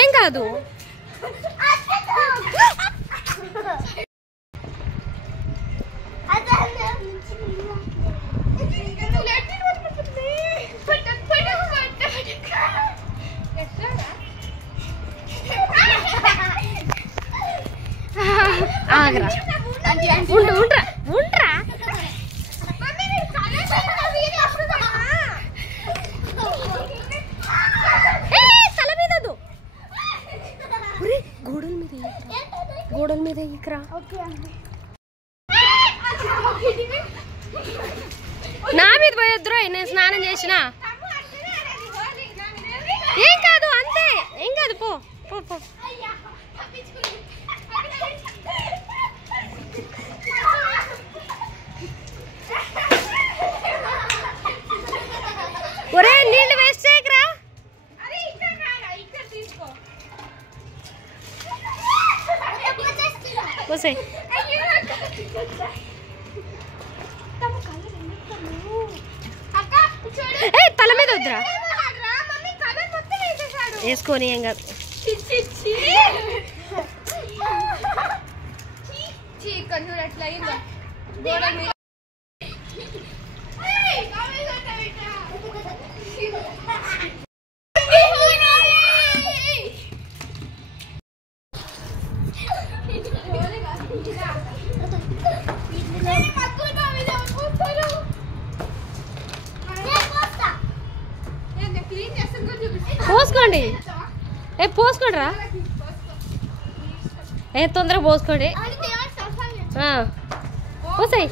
ఏం కాదు. ఆగరా ఉండరా ఉండరా. గోడల మీద ఇక్కడ నా మీద పోయొద్దురో, నేను స్నానం చేసిన. ఏం కాదు, అంతే, ఏం కాదు, పో పో పో. ఒరే నీళ్ళు వేస్ట్ చేయకరా. పోసే. తల మీద వద్దురా, వేసుకొని ఏం కాదు. పోసుకోండి, పోసుకోండి రా, తొందరగా పోసుకోండి. పోసాయి.